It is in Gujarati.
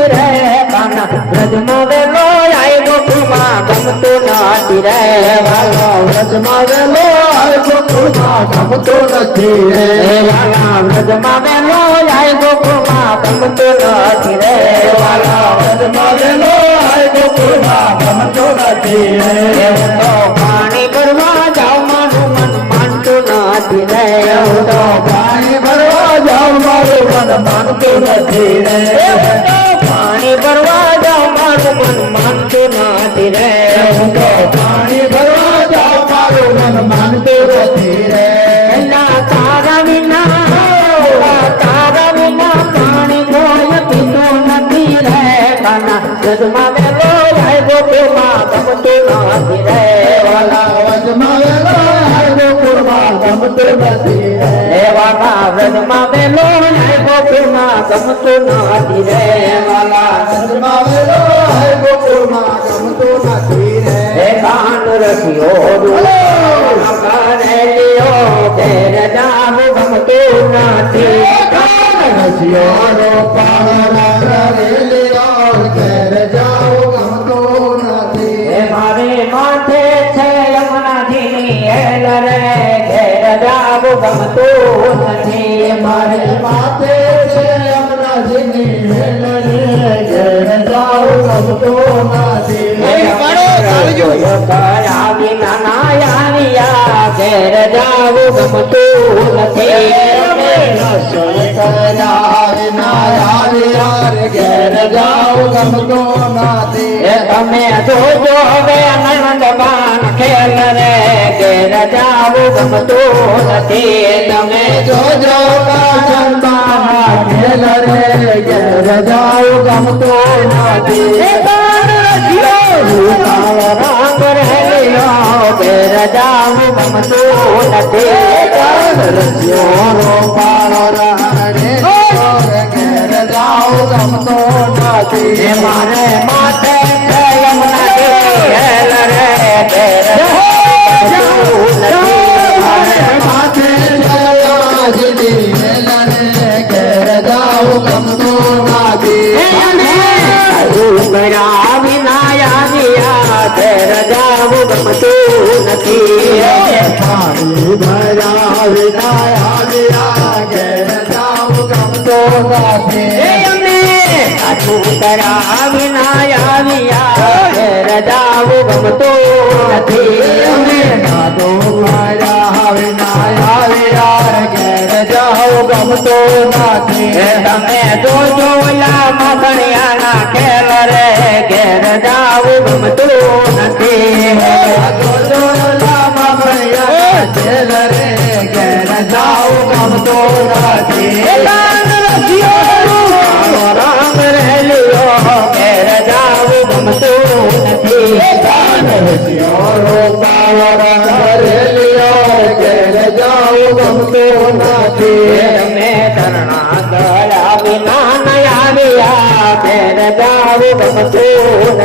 નથી રે કાના વ્રજમાં વેલો આય ગોકુળમાં ગમતું નથી રે વાલા વ્રજમાં વેલો આય ગોકુળમાં ગમતું નથી રે વાલા વ્રજમાં વેલો આય ગોકુળમાં ગમતું નથી રે વાલા વ્રજમાં વેલો આય ગોકુળમાં ગમતું નથી રે હું તો પાણી ભરવા જાઉં મારું મન માનતું નથી રે હું તો પાણી ભરવા જાઉં મારું મન માનતું નથી રે પાણી ભરવા જાઉં મારું મન માનતું નથી રે હું તો પાણી ભરવા જાઉં મારું મન માનતું નથી રે તારા વિના પાણી કોઈ પીતું નથી રે કાના વ્રજમાં વેલો આય ગોકુળમાં ગમતું નથી રે વાલા વ્રજમાં વેલો આય ગોકુળમાં ગમતું નથી રે વાલા વ્રજમાં વેલો આય ગોકુળમાં ગમતું નથી રે વાલા વ્રજમાં વેલો આય ગોકુળમાં ગમતું નથી રે કાન રખ્યો કરેલિયો ઘેર જાવું ગમતું નથી રસિયો પાળના રેલિયો ઘેર જાવું ગમતું નથી મારે માથે છે યમુનાજીની હેલ રે ઘેર જાવું ગમતું નથી મારે માથે છે યમુનાજીની હેલ રે ઘેર જાવું ગમતું નથી કયા વિના નાયા ઘેર જાવું ગમતું નથી ઘેર જાઉં ગમતું નથી તમે જોજો હવે નંદબાન ખેલ રે ઘેર જાવું ગમતું નથી તમે જોજો કાચંબા ખેલ રે ઘેર જાઉં ગમતું નથી રંગ રહેલો ઘેર જાવું ગમતું નથી રસિયો પાળો રે ઘેર જાઉં ગમતું નથી મારે માથે છે યમુનાજી હેલ રે ઘેર જાવું મારે માથે યમુનાજીની હેલ રે ઘેર જાઉં ગમતું નથી કયા વિનાયા ઘેર જાવું ગમતું નથી પાણી ભર્યા વિના ઘેર જાઉં ગમતું નથી કયા વિનાયા ઘેર જાવું ગમતું નથી દાદો મારા વિના ઘેર જાઉં ગમતું નથી તમે જોજો ઓલા મગણિયાના ખેલ રે ઘેર જાવું ગમતું નથી જોજો લામા ભૈયા ખેલ રે ઘેર જાઉં ગમતું નથી રામ રહેલિયો ઘેર જાવું ગમતું નથી તમે તરણા દળા વિના નયા ઘેર જાવું ગમતું